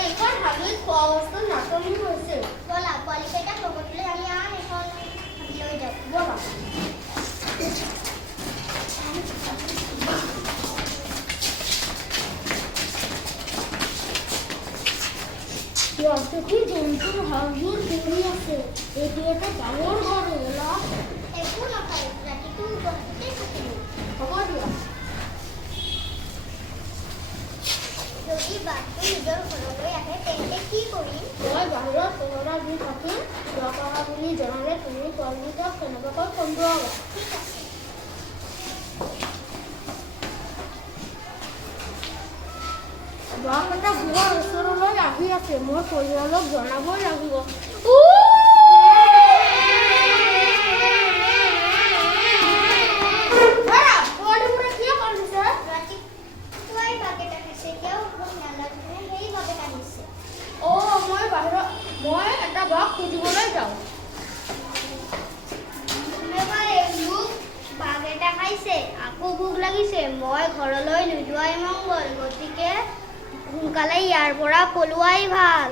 এইখন হাবিত খোৱা বস্তু নাটনি হৈছে। ব'লা পোৱালিকেইটাক লগত লৈ আমি আন এখন হাবি লৈ যাওঁ। ব'লা। ইয়াতে জন্তুৰ হাবিবোৰ পৰি আছে। এইটো এটা ডাঙৰ ঘৰ ব'লা। একো নহয়, ৰাতিটো গছতেই থাকিব। হ'ব দিয়া। যদি বাঘটো নিজৰ ঘৰলৈ আহে তেন্তে কি কৰিম? মই বাহিৰত পহৰা দি থাকিম। দৰকাৰ বুলি জনালে তুমি পোৱালিকেইটাক কেনেবাকৈ কন্দুৱাবা। ঠিক আছে। বাঘ এটা ঘৰৰ ওচৰলৈ আহি আছে। মই পৰিয়ালক জনাবই লাগিব। পোৱালিবোৰে কিয় কান্দিছে? ৰাতিপুৱাই বাঘ এটা খাইছে, এতিয়াও ভোক নালাগে সেইবাবে কান্দিছে। মই এটা বাঘ খুজিবলৈ যাওঁ। বাঘ এটা খাইছে, আকৌ ভোক লাগিছে। মই ঘৰলৈ নোযোৱাই মংগল, গতিকে সোনকালে ইয়াৰ পৰা পলোৱাই ভাল।